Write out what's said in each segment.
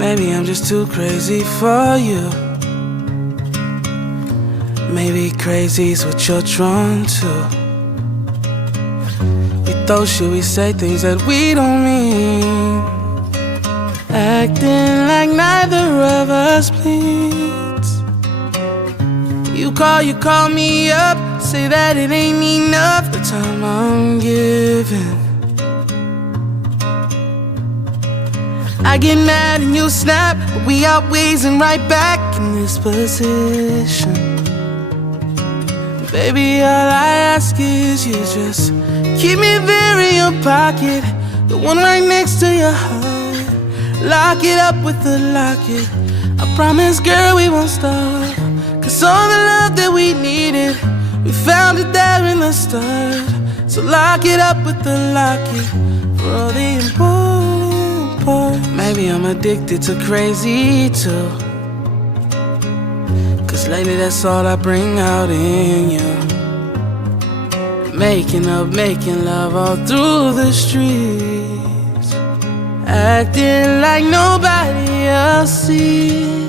Maybe I'm just too crazy for you. Maybe crazy's what you're drawn to. We throw shit, we say things that we don't mean, acting like neither of us bleeds. You call me up, say that it ain't enough, the time I'm giving. I get mad and you snap, but we always and right back in this position. Baby, all I ask is you just keep me there in your pocket, the one right next to your heart. Lock it up with the locket. I promise, girl, we won't stop. Cause all the love that we needed, we found it there in the start. So lock it up with the locket for all the important parts. Maybe I'm addicted to crazy too, cause lately that's all I bring out in you. Making up, making love all through the streets, acting like nobody else sees.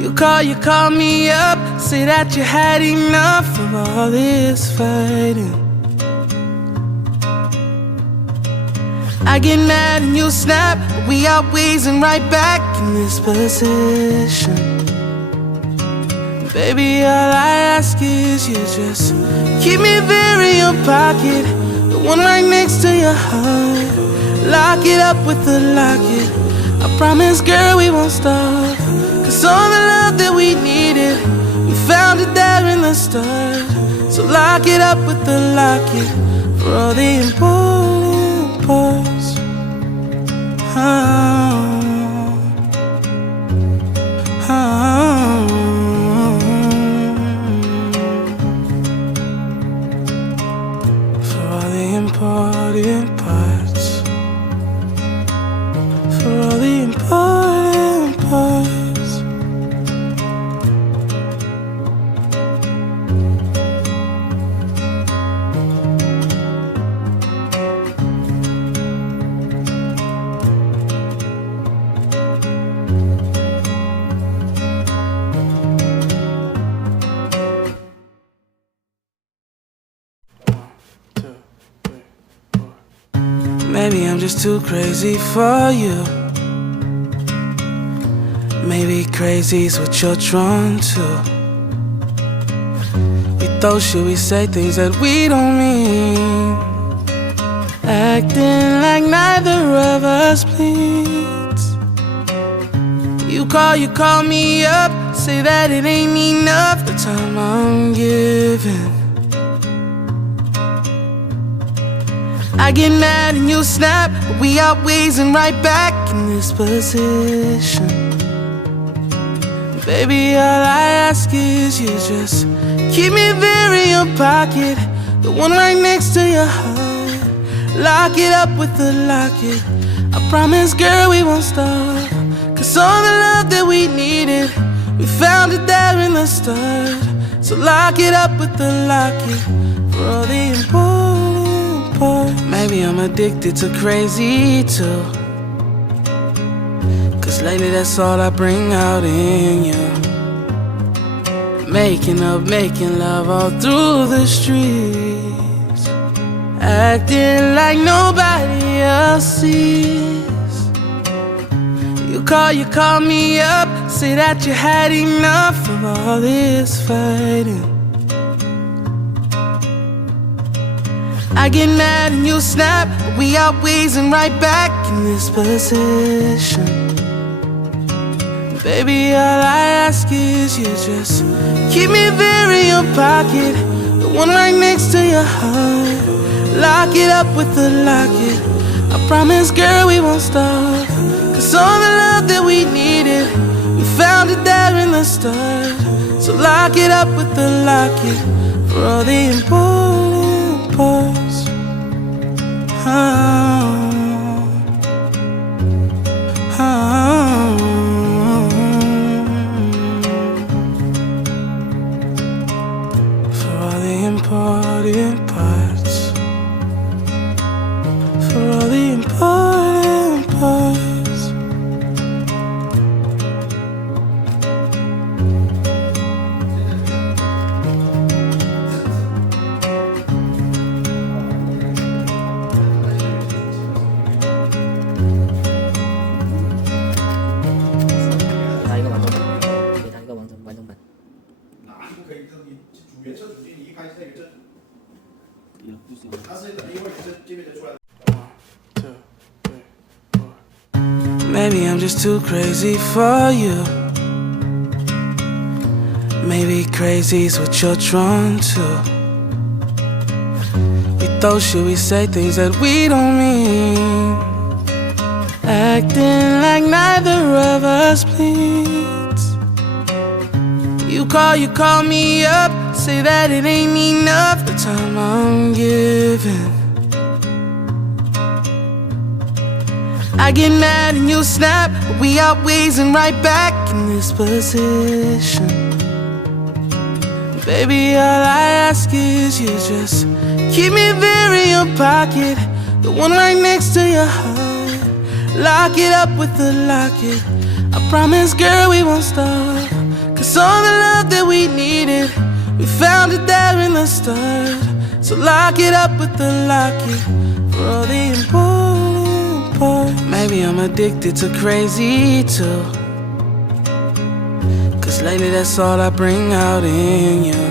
You call me up, say that you had enough of all this fighting. I get mad and you snap, but we always and right back in this position. Baby, all I ask is you just keep me there in your pocket, the one right next to your heart. Lock it up with the locket. I promise, girl, we won't stop. Cause all the love that we needed, we found it there in the start. So lock it up with the locket for all the important parts. For all the important parts. For all the important parts. Maybe I'm just too crazy for you. Maybe crazy's what you're drawn to. We throw shit, we say things that we don't mean, acting like neither of us bleeds. You call me up, say that it ain't enough, the time I'm giving. I get mad and you snap, but we always and right back in this position. Baby, all I ask is you just keep me there in your pocket, the one right next to your heart. Lock it up with the locket. I promise, girl, we won't stop. Cause all the love that we needed, we found it there in the start. So lock it up with the locket for all the important parts. Maybe I'm addicted to crazy too, cause lately that's all I bring out in you. Making up, making love all through the streets, acting like nobody else sees. You call me up, say that you had enough of all this fighting. I get mad and you snap, but we always and right back in this position. Baby, all I ask is you just keep me there in your pocket, the one right next to your heart. Lock it up with the locket. I promise, girl, we won't stop. Cause all the love that we needed, we found it there in the start. So lock it up with the locket for all the important parts. For all the important parts. For all the important parts. Maybe I'm just too crazy for you. Maybe crazy's what you're drawn to. We throw shit, we say things that we don't mean, acting like neither of us bleeds. You call me up, say that it ain't enough, the time I'm giving. I get mad and you snap, but we always and right back in this position. Baby, all I ask is you just keep me there in your pocket, the one right next to your heart. Lock it up with the locket. I promise, girl, we won't stop. Cause all the love that we needed, we found it there in the start. So lock it up with the locket for all the important parts. Maybe I'm addicted to crazy too, cause lately that's all I bring out in you.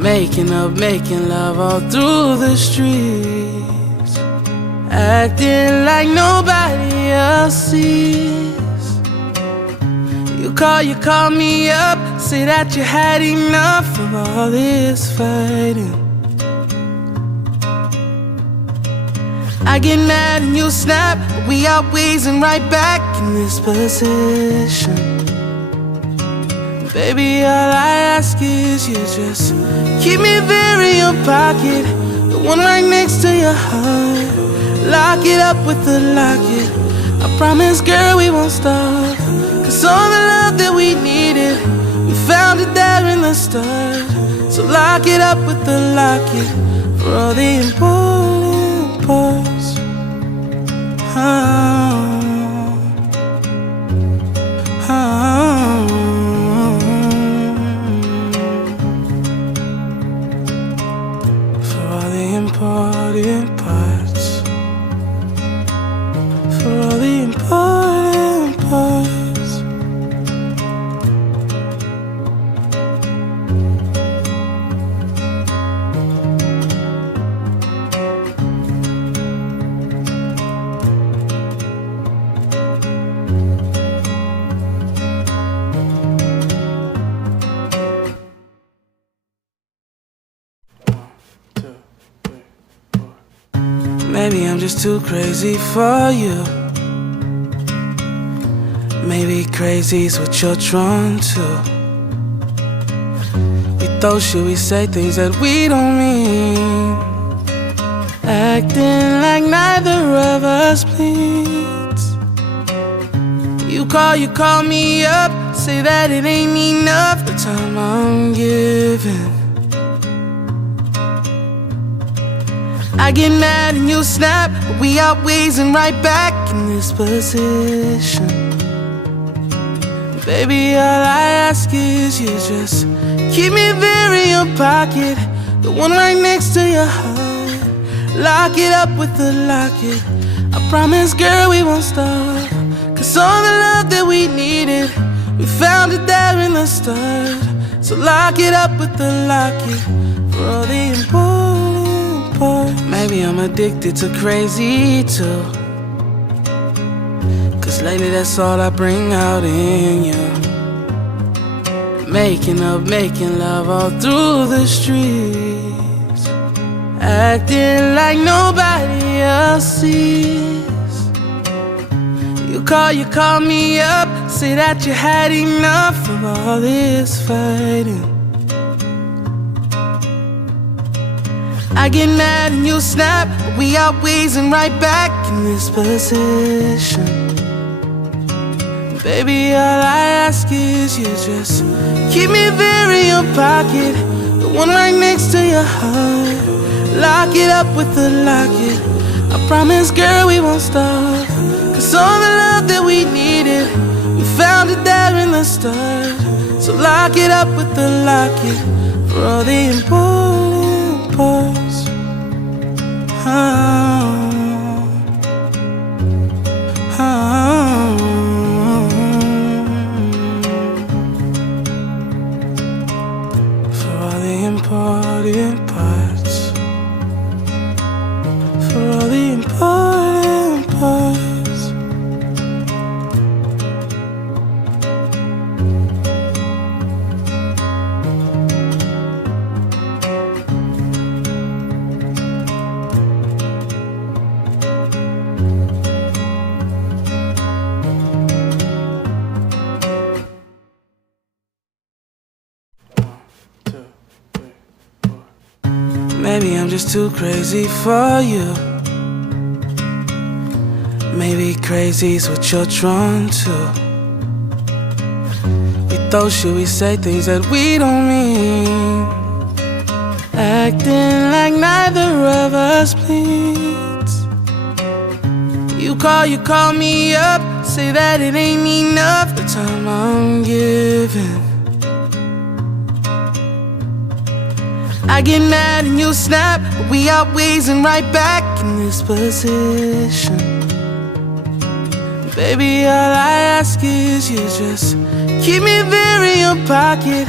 Making up, making love all through the streets, acting like nobody else sees. You call me up, say that you had enough of all this fighting. I get mad and you snap, but we always and right back in this position. Baby, all I ask is you just keep me there in your pocket, the one right next to your heart. Lock it up with the locket. I promise, girl, we won't stop. Cause all the love that we needed, we found it there in the start. So lock it up with the locket for all the important parts. For all the important parts. For all the important parts. Maybe I'm just too crazy for you. Maybe crazy's what you're drawn to. We throw shit, we say things that we don't mean, acting like neither of us bleeds. You call me up, say that it ain't enough, the time I'm giving. I get mad and you snap, but we always and right back in this position. Baby, all I ask is you just keep me there in your pocket, the one right next to your heart. Lock it up with the locket. I promise, girl, we won't stop. Cause all the love that we needed, we found it there in the start. So lock it up with the locket for all the important parts. Maybe I'm addicted to crazy too, cause lately that's all I bring out in you. Making up, making love all through the streets, acting like nobody else sees. You call me up, say that you had enough of all this fighting. I get mad and you snap, but we always and right back in this position. Baby, all I ask is you just keep me there in your pocket, the one right next to your heart. Lock it up with the locket. I promise, girl, we won't stop. Cause all the love that we needed, we found it there in the start. So lock it up with the locket for all the important parts. For all the important parts. For all the important parts. maybe I'm just too crazy for you. Maybe crazy's what you're drawn to. We thought, should we say things that we don't mean? Acting like neither of us bleeds. You call me up, say that it ain't enough the time I'm giving. I get mad and you snap, but we always and right back in this position. Baby, all I ask is you just keep me there in your pocket.